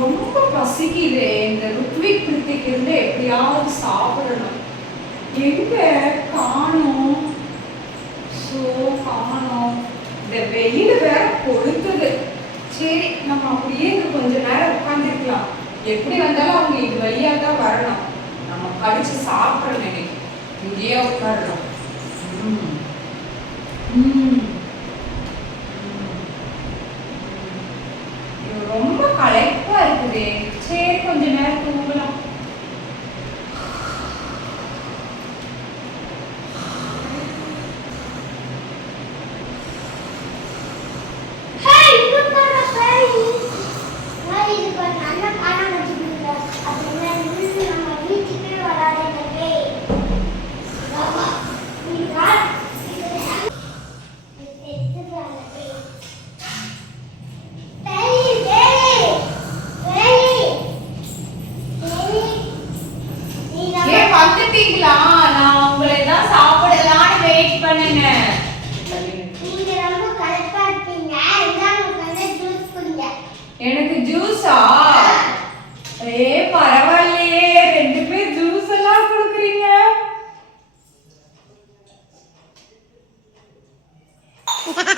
ரொம்ப பசிக்குது. இந்த ருத்விக் பிரித்திக்கு இருந்து எப்படியாவது சாப்பிடணும். எங்க காணும்? சோ காணும். இந்த வெயில் வேற கொளுத்துது. சரி நம்ம அப்படியே இங்க கொஞ்ச நேரம் உட்காந்துருக்கலாம் எப்படி வந்தாலும் அவங்க இது வழியா தான் வரணும். நம்ம கடிச்சு சாப்பிடணும் இன்னைக்கு. இங்கேயே உட்காரணும். ம். ரொம்ப களைப்பா இருக்குதே. சாப்பிட்டீங்களா? நான் உங்களை தான் சாப்பிடலாம்னு வெயிட் பண்ணுங்க. நீங்க ரொம்ப எனக்கு ஜூஸா ஏ பரவாயில்லையே. ரெண்டு பேர் ஜூஸ் எல்லாம் குடுக்குறீங்க. ha ha!